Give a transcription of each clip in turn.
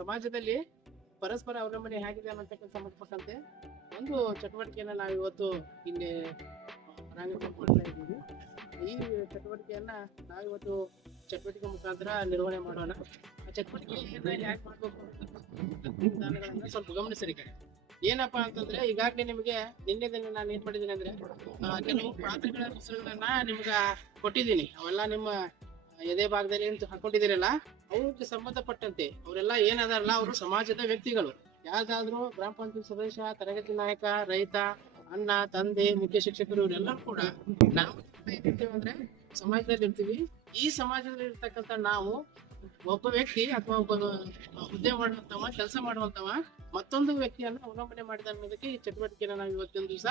ಸಮಾಜದಲ್ಲಿ ಪರಸ್ಪರ ಅವಲಂಬನೆ ಹೇಗಿದೆ ಅನ್ನೋದಕ್ಕೆ ಸಂಬಂಧಪಟ್ಟಂತೆ ಒಂದು ಚಟುವಟಿಕೆಯನ್ನ ನಾವು ಇವತ್ತು ಇಲ್ಲಿ ಹೊರಾಂಗಣ ಮಾಡ್ತಾ ಇದ್ದೀವಿ. ಈ ಚಟುವಟಿಕೆಯನ್ನ ನಾವಿವತ್ತು ಚಟುವಟಿಕೆ ಮುಖಾಂತರ ನಿರ್ವಹಣೆ ಮಾಡೋಣ. ಆ ಚಟುವಟಿಕೆಯನ್ನ ಯಾಕೆ ಮಾಡ್ಬೇಕು ಸ್ವಲ್ಪ ಗಮನಿಸಿರಿ ಏನಪ್ಪಾ ಅಂತಂದ್ರೆ, ಈಗಾಗಲೇ ನಿಮಗೆ ನಿನ್ನೆ ದಿನ ನಾನು ಏನ್ ಮಾಡಿದ್ದೀನಿ ಅಂದ್ರೆ ಕೆಲವು ಪಾತ್ರಗಳ ಹೆಸರುಗಳನ್ನ ನಿಮ್ಗ ಕೊಟ್ಟಿದ್ದೀನಿ. ಅವೆಲ್ಲ ನಿಮ್ಮ ಎದೆ ಭಾಗದಲ್ಲಿ ಏನು ಹಾಕೊಂಡಿದ್ದೀರಲ್ಲ, ಅವ್ರಿಗೆ ಸಂಬಂಧಪಟ್ಟಂತೆ ಅವರೆಲ್ಲ ಏನದಾರಲ್ಲ, ಅವರು ಸಮಾಜದ ವ್ಯಕ್ತಿಗಳು. ಯಾವ್ದಾದ್ರು ಗ್ರಾಮ ಪಂಚಾಯತ್ ಸದಸ್ಯ, ತರಗತಿ ನಾಯಕ, ರೈತ, ಅಣ್ಣ, ತಂದೆ, ಮುಖ್ಯ ಶಿಕ್ಷಕರು ಇವರೆಲ್ಲ ಕೂಡ ನಾವು ಅಂದ್ರೆ ಸಮಾಜದಲ್ಲಿ ಇರ್ತೀವಿ ಈ ಸಮಾಜದಲ್ಲಿ ಇರ್ತಕ್ಕಂಥ ನಾವು ಒಬ್ಬ ವ್ಯಕ್ತಿ ಅಥವಾ ಒಬ್ಬ ಹುದ್ದೆ ಮಾಡುವಂತವ ಕೆಲಸ ಮಾಡುವಂತವ ಮತ್ತೊಂದು ವ್ಯಕ್ತಿಯನ್ನ ಅವಲಂಬನೆ ಮಾಡಿದ ಅನ್ನೋದಕ್ಕೆ ಈ ಚಟುವಟಿಕೆನ ನಾವು ಇವತ್ತಿನ ದಿವಸ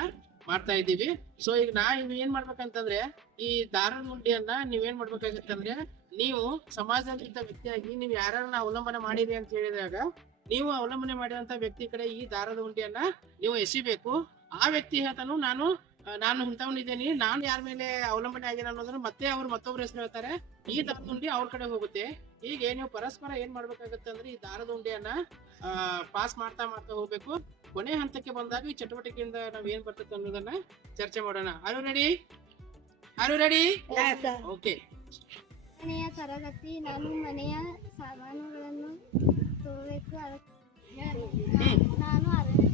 ಮಾಡ್ತಾ ಇದ್ದೀವಿ. ಸೊ ಈಗ ನಾ ಇವ್ ಏನ್ ಮಾಡ್ಬೇಕಂತಂದ್ರೆ, ಈ ದಾರದ ಮುಂಡಿಯನ್ನ ನೀವೇನ್ ಮಾಡ್ಬೇಕಾಗತ್ತಂದ್ರೆ, ನೀವು ಸಮಾಜದಲ್ಲಿದ್ದ ವ್ಯಕ್ತಿಯಾಗಿ ನೀವು ಯಾರನ್ನ ಅವಲಂಬನೆ ಮಾಡಿರಿ ಅಂತ ಹೇಳಿದಾಗ, ನೀವು ಅವಲಂಬನೆ ಮಾಡಿದಂತ ವ್ಯಕ್ತಿ ಕಡೆ ಈ ದಾರದ ಉಂಡಿಯನ್ನ ನೀವು ಎಸಿಬೇಕು. ಆ ವ್ಯಕ್ತಿ ಹೇಳ್ತಾನು ನಾನು ನಾನು ಇಂಥವನಿದ್ದೀನಿ ನಾನು ಯಾರ ಮೇಲೆ ಅವಲಂಬನೆ ಆಗಿಲ್ಲ ಅನ್ನೋದನ್ನ ಮತ್ತೆ ಅವ್ರು ಮತ್ತೊಬ್ರು ಹೆಸರು ಹೇಳ್ತಾರೆ. ಈ ದಾರದ ಉಂಡಿ ಅವ್ರ ಕಡೆ ಹೋಗುತ್ತೆ. ಈಗ ನೀವು ಪರಸ್ಪರ ಏನ್ ಮಾಡ್ಬೇಕಾಗತ್ತೆ ಅಂದ್ರೆ ಈ ದಾರದ ಉಂಡಿಯನ್ನ ಪಾಸ್ ಮಾಡ್ತಾ ಮಾಡ್ತಾ ಹೋಗ್ಬೇಕು. ಕೊನೆ ಹಂತಕ್ಕೆ ಬಂದಾಗ ಈ ಚಟುವಟಿಕೆಯಿಂದ ನಾವ್ ಏನ್ ಬರ್ತದೆ ಅನ್ನೋದನ್ನ ಚರ್ಚೆ ಮಾಡೋಣ. ಆರು ರೆಡಿ ಆರು ರೆಡಿ ಓಕೆ ಮನೆಯ ತರಗತಿ ನಾನು ಮನೆಯ ಸಾಮಾನುಗಳನ್ನು ತೋಬೇಕು ಅದಕ್ಕೆ ನಾನು ಆರನೇ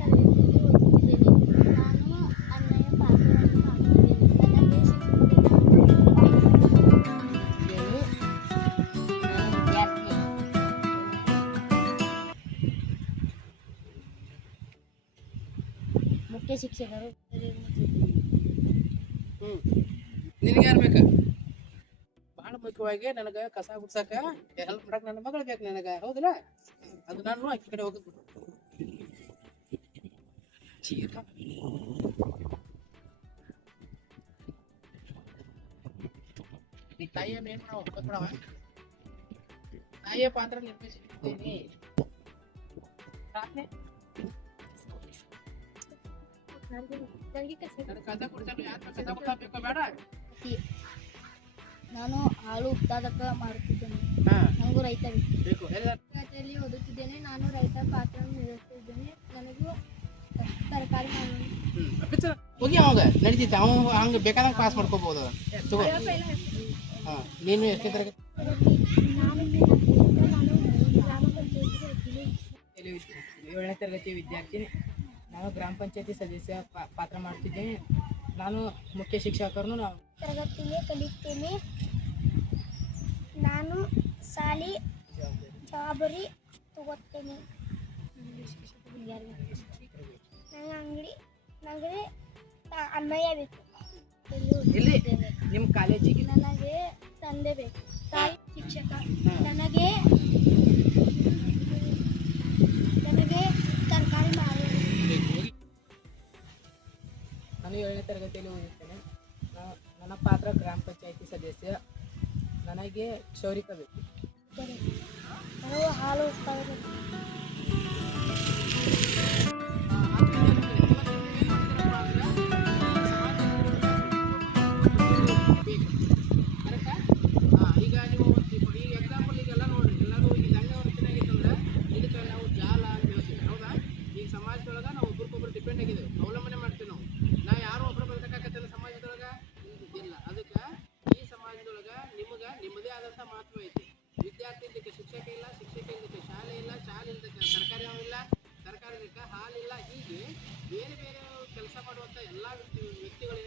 ಮುಖ್ಯ ಶಿಕ್ಷಕರು ಹ್ಮ್. ನಿನಗೆ ಯಾರು ಬೇಕು? ಬಹಳ ಮುಖ್ಯವಾಗಿ ನನಗೆ ಕಸ ಗುಡ್ಸಕ ಹೆಲ್ಪ್ ಮಾಡಕ್ಕೆ ನನ್ನ ಮಗಳು ಬೇಕು ನನಗೆ, ಹೌದಿಲ್ಲ? ಅದು ನಾನು ಆಕೆ ಕಡೆ ಹೋಗುದು ಈ ತಾಯಿಯ ಮೇನ್ ಮಾಡವ? ಗೊತ್ತಡವ ತಾಯಿಯ ಪಾತ್ರ ನಿರ್ವಹಿಸಿದ್ದೀನಿ ರಾತ್ರಿ ನಾನು ಹಾಳು ಉತ್ಪಾದಕ ಮಾಡುತ್ತಿದ್ದೇನೆ ಹಾ. ನನಗೂ ರೈತ ತರಗತಿಯಲ್ಲಿ ಓದುತ್ತಿದ್ದೇನೆ. ನಾನು ರೈತ ಪಾತ್ರವನ್ನು ನಿರ್ವಹಿಸುತ್ತಿದ್ದೇನೆ. ನನಗೂ ತರಕಾರಿ ಹೋಗಿ ಅವಾಗ. ನಡೀತೈತೆ. ಅವ ಹಂಗೆ ಬೇಕಾದಂಗೆ ಪಾಸ್ ಮಾಡ್ಕೋಬೋದು. ತಗೋ ಹಾಂ. ನೀನು ಎಷ್ಟೇ ತರಗತಿ. ಏಳನೇ ತರಗತಿ ವಿದ್ಯಾರ್ಥಿ ನಾನು ಗ್ರಾಮ ಪಂಚಾಯತಿ ಸದಸ್ಯ ಪಾತ್ರ ಮಾಡ್ತಿದ್ದೇನೆ ನಾನು ಮುಖ್ಯ ಶಿಕ್ಷಕರನ್ನು ನಾವು ತರಗತಿಗೆ ಕಲಿತೇನೆ. ನಾನು ಸಾಲಿ ಜವಾಬ್ದಾರಿ ತಗೋತೇನೆ. ನನ್ನ ಅಂಗಡಿ ನನಗೆ ಅನ್ವಯ ಬೇಕು. ಇಲ್ಲಿ ನಿಮ್ಮ ಕಾಲೇಜಿಗೆ? ನನಗೆ ತಂದೆ ಬೇಕು. ತಾಯಿ ಶಿಕ್ಷಕ. ನನಗೆ ತರಗತಿಯಲ್ಲಿ ಓದುತ್ತೇನೆ ನನ್ನ ಪಾತ್ರ ಗ್ರಾಮ ಪಂಚಾಯತಿ ಸದಸ್ಯ. ನನಗೆ ಕ್ಷೌರಿಕ ಬೇಕು. ಹಾಲು ಮಹತ್ವ ಐತಿ. ವಿದ್ಯಾರ್ಥಿ ಇದ್ದಕ್ಕೆ ಶಿಕ್ಷಕ ಇಲ್ಲ ಶಿಕ್ಷಕ ಇದ್ದಕ್ಕೆ ಶಾಲೆ ಇಲ್ಲ, ಶಾಲೆ ಇಲ್ಲದಕ್ಕೆ ಸರ್ಕಾರಿ ಇಲ್ಲ ಸರ್ಕಾರಿ ಇದ್ದಕ್ಕೆ ಹಾಲಿಲ್ಲ. ಹೀಗೆ ಬೇರೆ ಬೇರೆ ಕೆಲಸ ಮಾಡುವಂತ ಎಲ್ಲಾ ವ್ಯಕ್ತಿ ವ್ಯಕ್ತಿಗಳು